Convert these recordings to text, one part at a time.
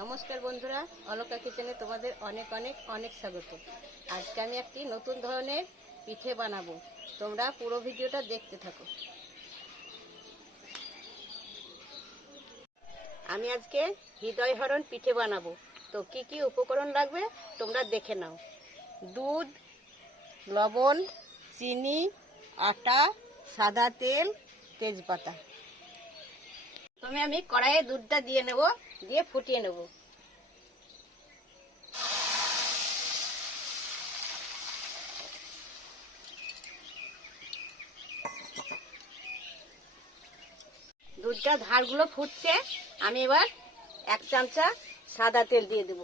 নমস্কার বন্ধুরা, অলকা কিচেনে তোমাদের অনেক অনেক অনেক স্বাগত। আজকে আমি একটি নতুন ধরনের পিঠে বানাবো, তোমরা পুরো ভিডিওটা দেখতে থাকো। আমি আজকে হৃদয় হরণ পিঠে বানাবো, তো কি কি উপকরণ লাগবে তোমরা দেখে নাও। দুধ, লবণ, চিনি, আটা, সাদা তেল, তেজপাতা। প্রথমে আমি কড়াইয়ে দুধটা দিয়ে নেব, দিয়ে ফুটিয়ে নেব। দুধটা ধারগুলো ফুটছে, আমি এবার 1 চামচা সাদা তেল দিয়ে দেব।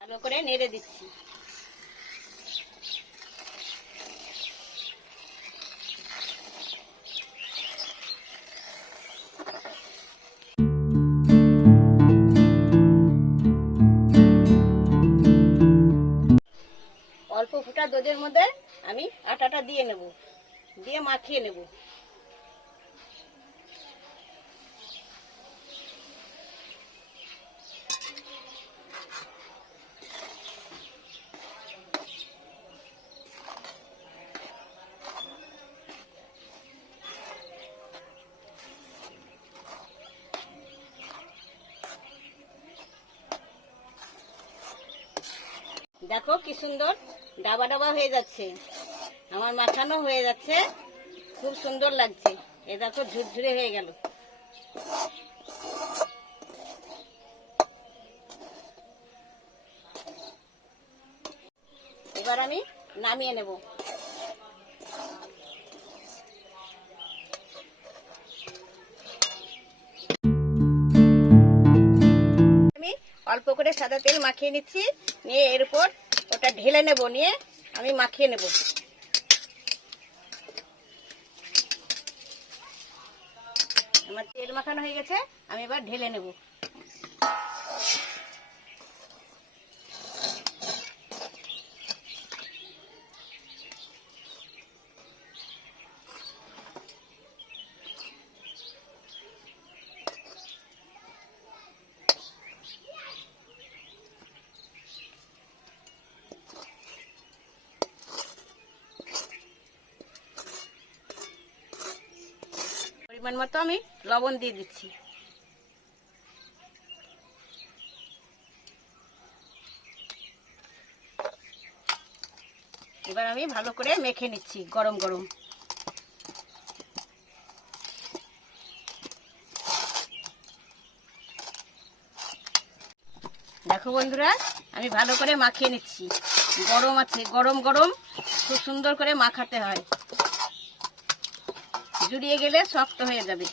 ভালো করে নেড়ে দিচ্ছি। অল্প ফোটা দুধের মধ্যে আমি আটাটা দিয়ে নেব, দিয়ে মাখিয়ে নেব। দেখো কি সুন্দর ডাবা ডাবা হয়ে যাচ্ছে, আমার মাখানো হয়ে যাচ্ছে, খুব সুন্দর লাগছে। এ দেখো ঝুরঝুরে হয়ে গেল। এবার আমি নামিয়ে নেব। আমি অল্প করে সাদা তেল মাখিয়ে নিচ্ছি, নিয়ে এর উপর ওটা ঢেলে নেব, নিয়ে আমি মাখিয়ে নেব। আমার তেল মাখানো হয়ে গেছে, আমি এবার ঢেলে নেব। পরিমাণ মতো আমি লবণ দিয়ে দিচ্ছি। এবার আমি ভালো করে মেখে নিচ্ছি গরম গরম। দেখো বন্ধুরা, আমি ভালো করে মাখিয়ে নিচ্ছি। গরম আছে, গরম গরম খুব সুন্দর করে মাখাতে হয়, জুড়িয়ে গেলে শক্ত হয়ে যাবে।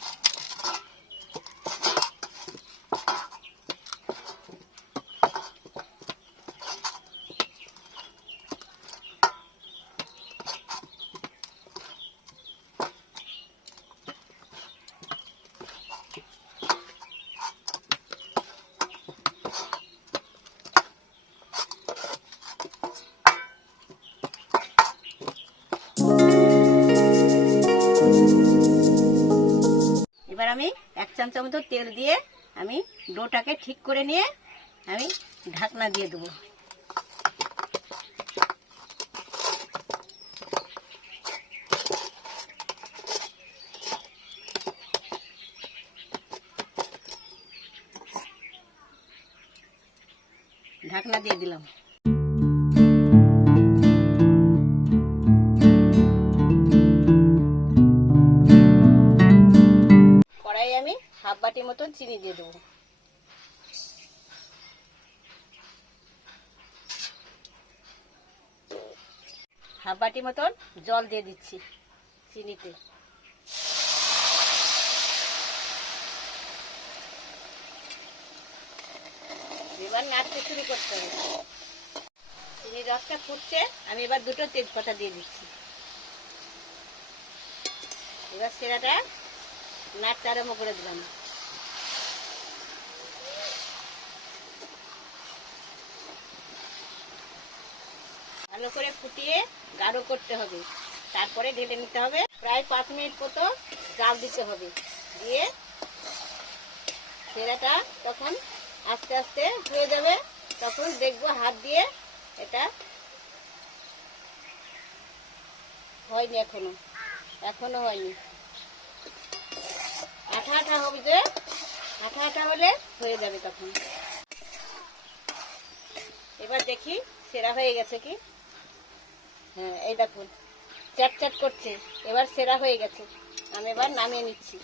এবার আমি 1 চামচা মতো তেল দিয়ে আমি ডোটাকে ঠিক করে নিয়ে আমি ঢাকনা দিয়ে দেবো। ঢাকনা দিয়ে দিলাম। কড়াই আমি 1/2 বাটি মতো চিনি দিয়ে দেবো। হাফ বাটি মতন জল দিয়ে দিচ্ছি চিনিতে। এবার নাড়তে শুরু করতে হবে। চিনির রসটা ফুটছে, আমি এবার 2টো তেজপাতা দিয়ে দিচ্ছি। এবার সেরাটা নাড়তে আরম্ভ করে দিলাম। ভালো করে ফুটিয়ে গাঢ় করতে হবে, তারপরে ঢেলে নিতে হবে। প্রায় 5 মিনিট মতো জাল দিতে হবে। দিয়ে সেরাটা তখন আস্তে আস্তে হয়ে যাবে, তখন দেখবো হাত দিয়ে এটা হয়নি, এখনো হয়নি। আঠা আঠা হবে, যে আঠা আঠা হলে হয়ে যাবে তখন। এবার দেখি সেরা হয়ে গেছে কি। হ্যাঁ, এই দেখুন চ্যাট চ্যাট করছে, এবার সেরা হয়ে গেছে। আমি এবার নামিয়ে নিচ্ছি।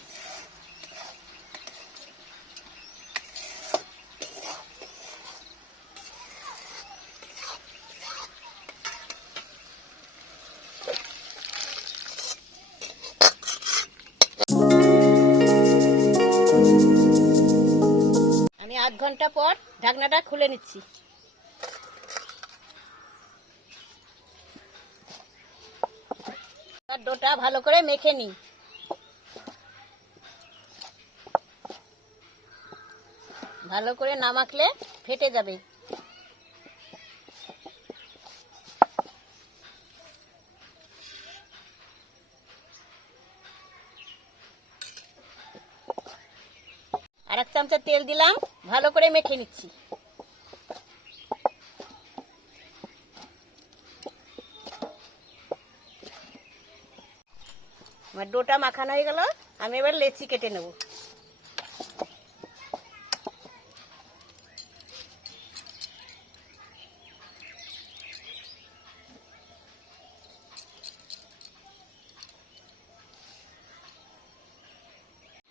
আমি আধ ঘন্টা পর ঢাকনাটা খুলে নিচ্ছি। ডোটা ভালো করে মেখে নিই। ভালো করে না মাখলে ফেটে যাবে। আর এক চামচা তেল দিলাম, ভালো করে মেখে নিচ্ছি। আমার ডোটা মাখানো হয়ে গেল, আমি এবার লেচি কেটে নেব।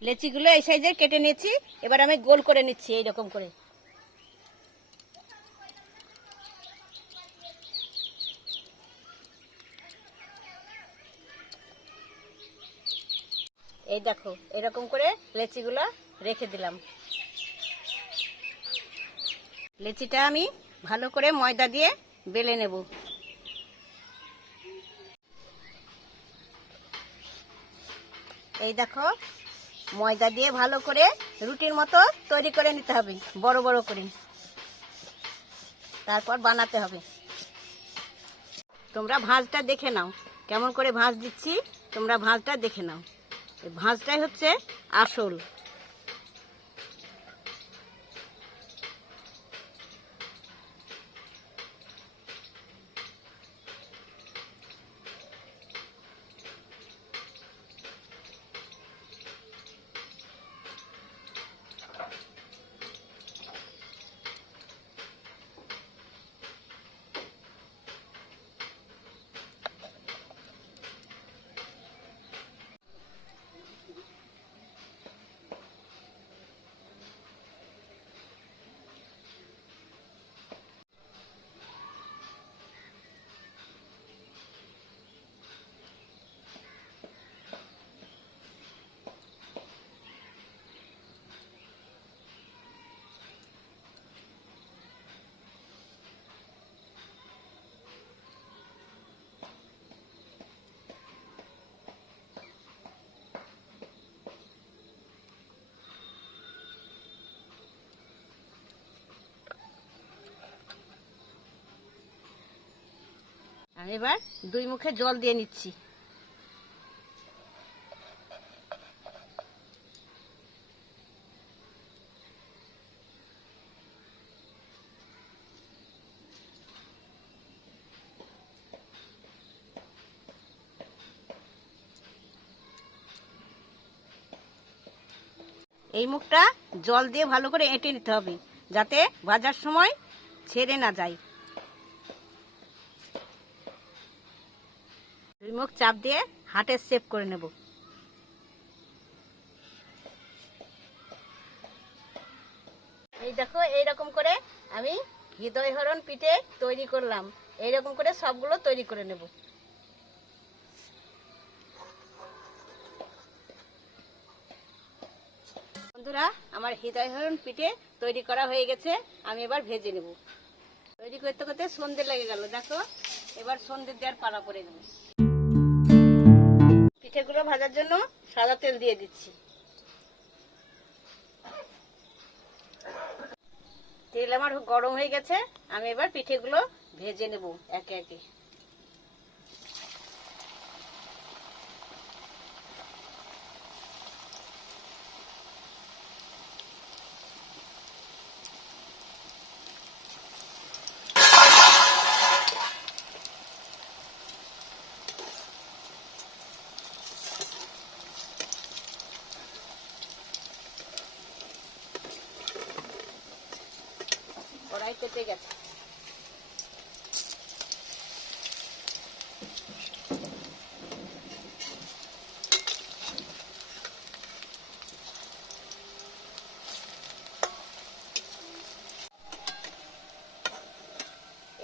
লেচিগুলো এই সাইজের কেটে নিয়েছি, এবার আমি গোল করে নিচ্ছি এইরকম করে। এই দেখো এরকম করে লেচিগুলো রেখে দিলাম। লেচিটা আমি ভালো করে ময়দা দিয়ে বেলে নেব। এই দেখো ময়দা দিয়ে ভালো করে রুটির মতো তৈরি করে নিতে হবে, বড় বড় করে, তারপর বানাতে হবে। তোমরা ভাঁজটা দেখে নাও, কেমন করে ভাঁজ দিচ্ছি, তোমরা ভাঁজটা দেখে নাও। এই ভাঁজটাই হচ্ছে আসল। আমি এবার দুই মুখে জল দিয়ে নিচ্ছি। এই মুখটা জল দিয়ে ভালো করে এঁটে নিতে হবে, যাতে ভাজার সময় ছেড়ে না যায়। দুই মুখ চাপ দিয়ে হাতের শেপ করে নেব। এই দেখো এইরকম করে আমি হৃদয় হরণ পিঠে তৈরি করলাম। এইরকম করে সবগুলো তৈরি করে নেব। বন্ধুরা, আমার হৃদয় হরণ পিঠে তৈরি করা হয়ে গেছে, আমি এবার ভেজে নেব। তৈরি করতে করতে সন্ধে লেগে গেল, দেখো এবার সন্ধে দেওয়ার পালা পড়ে গেল। পিঠেগুলো ভাজার জন্য সাদা তেল দিয়ে দিচ্ছি। তেল আমার গরম হয়ে গেছে, আমি এবার পিঠেগুলো ভেজে নেব একে একে। পেতে গেছে।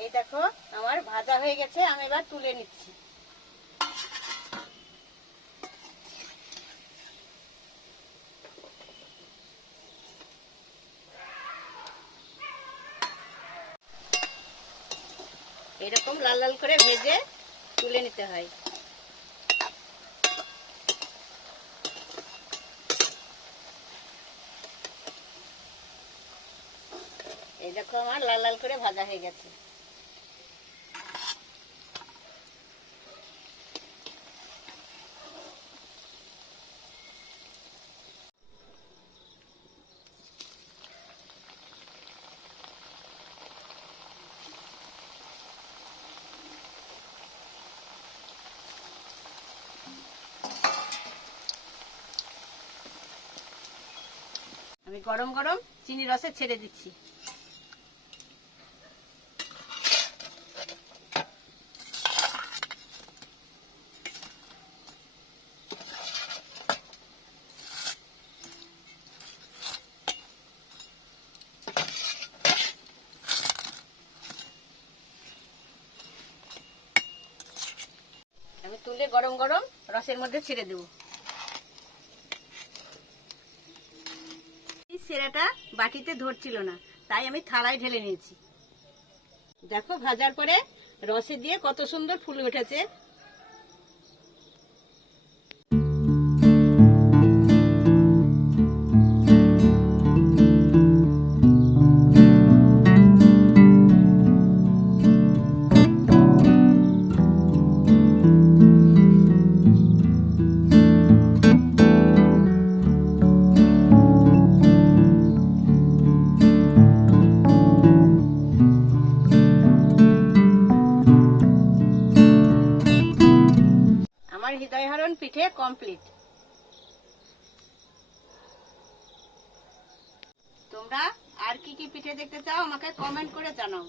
এই দেখো আমার ভাজা হয়ে গেছে, আমি এবার তুলে নিচ্ছি। এরকম লাল লাল করে ভেজে তুলে নিতে হয়। এই দেখো আমার লাল লাল করে ভাজা হয়ে গেছে। আমি গরম গরম চিনি রসে ছেড়ে দিচ্ছি। আমি তুলে গরম গরম রসের মধ্যে ছেড়ে দেব। সেরাটা বাটিতে ধরছিল না, তাই আমি থালায় ঢেলে নিয়েছি। দেখো ভাজার পরে রসে দিয়ে কত সুন্দর ফুলে উঠেছে। আমার হৃদয় হরণ পিঠে কমপ্লিট। তোমরা আর কি কি পিঠে দেখতে চাও আমাকে কমেন্ট করে জানাও।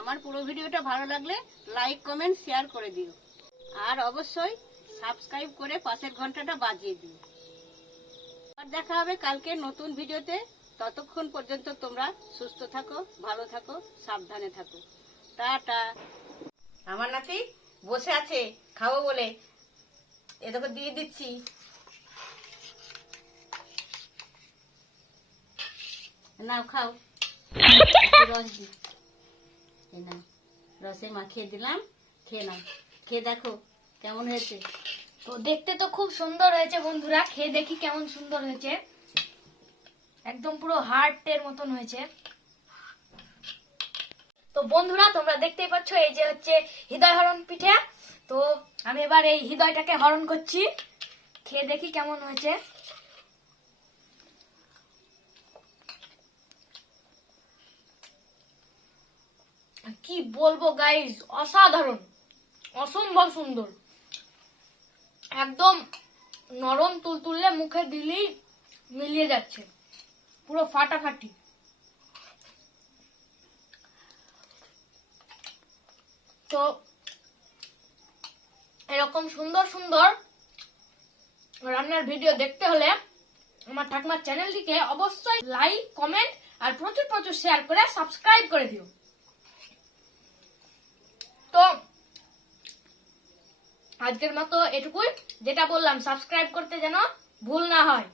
আমার পুরো ভিডিওটা ভালো লাগলে লাইক কমেন্ট শেয়ার করে দিও, আর অবশ্যই সাবস্ক্রাইব করে পাশের ঘন্টাটা বাজিয়ে দিও। আর দেখা হবে কালকে নতুন ভিডিওতে। ততক্ষণ পর্যন্ত তোমরা সুস্থ থাকো, ভালো থাকো, সাবধানে থাকো। টাটা। আমার নাতি বসে আছে খাবো বলে, এ দেখো দিয়ে দিচ্ছি। নাও খাও, রস দি, না রসে মাখিয়ে দিলাম, খেয়ে নাও। খেয়ে দেখো কেমন হয়েছে। তো দেখতে তো খুব সুন্দর হয়েছে বন্ধুরা, খেয়ে দেখি কেমন সুন্দর হয়েছে। একদম পুরো হার্টের মতন হয়েছে। তো বন্ধুরা তোমরা দেখতেই পাচ্ছ, এই যে হচ্ছে হৃদয় হরণ পিঠে। তো আমি এবার এই হৃদয়টাকে হরণ করছি, খেয়ে দেখি কেমন হয়েছে। কি বলবো গাইস, অসাধারণ, অসম্ভব সুন্দর, একদম নরম তুলতুলে, মুখে দিলেই মিলিয়ে যাচ্ছে, পুরো ফাটাফাটি। তো এরকম সুন্দর সুন্দর রান্নার ভিডিও দেখতে হলে আমার ঠাকুমার চ্যানেলটিকে অবশ্যই লাইক, কমেন্ট আর প্রচুর প্রচুর শেয়ার করে সাবস্ক্রাইব করে দিও। তো আজকের মতো এটুকুই, যেটা বললাম সাবস্ক্রাইব করতে যেন ভুল না হয়।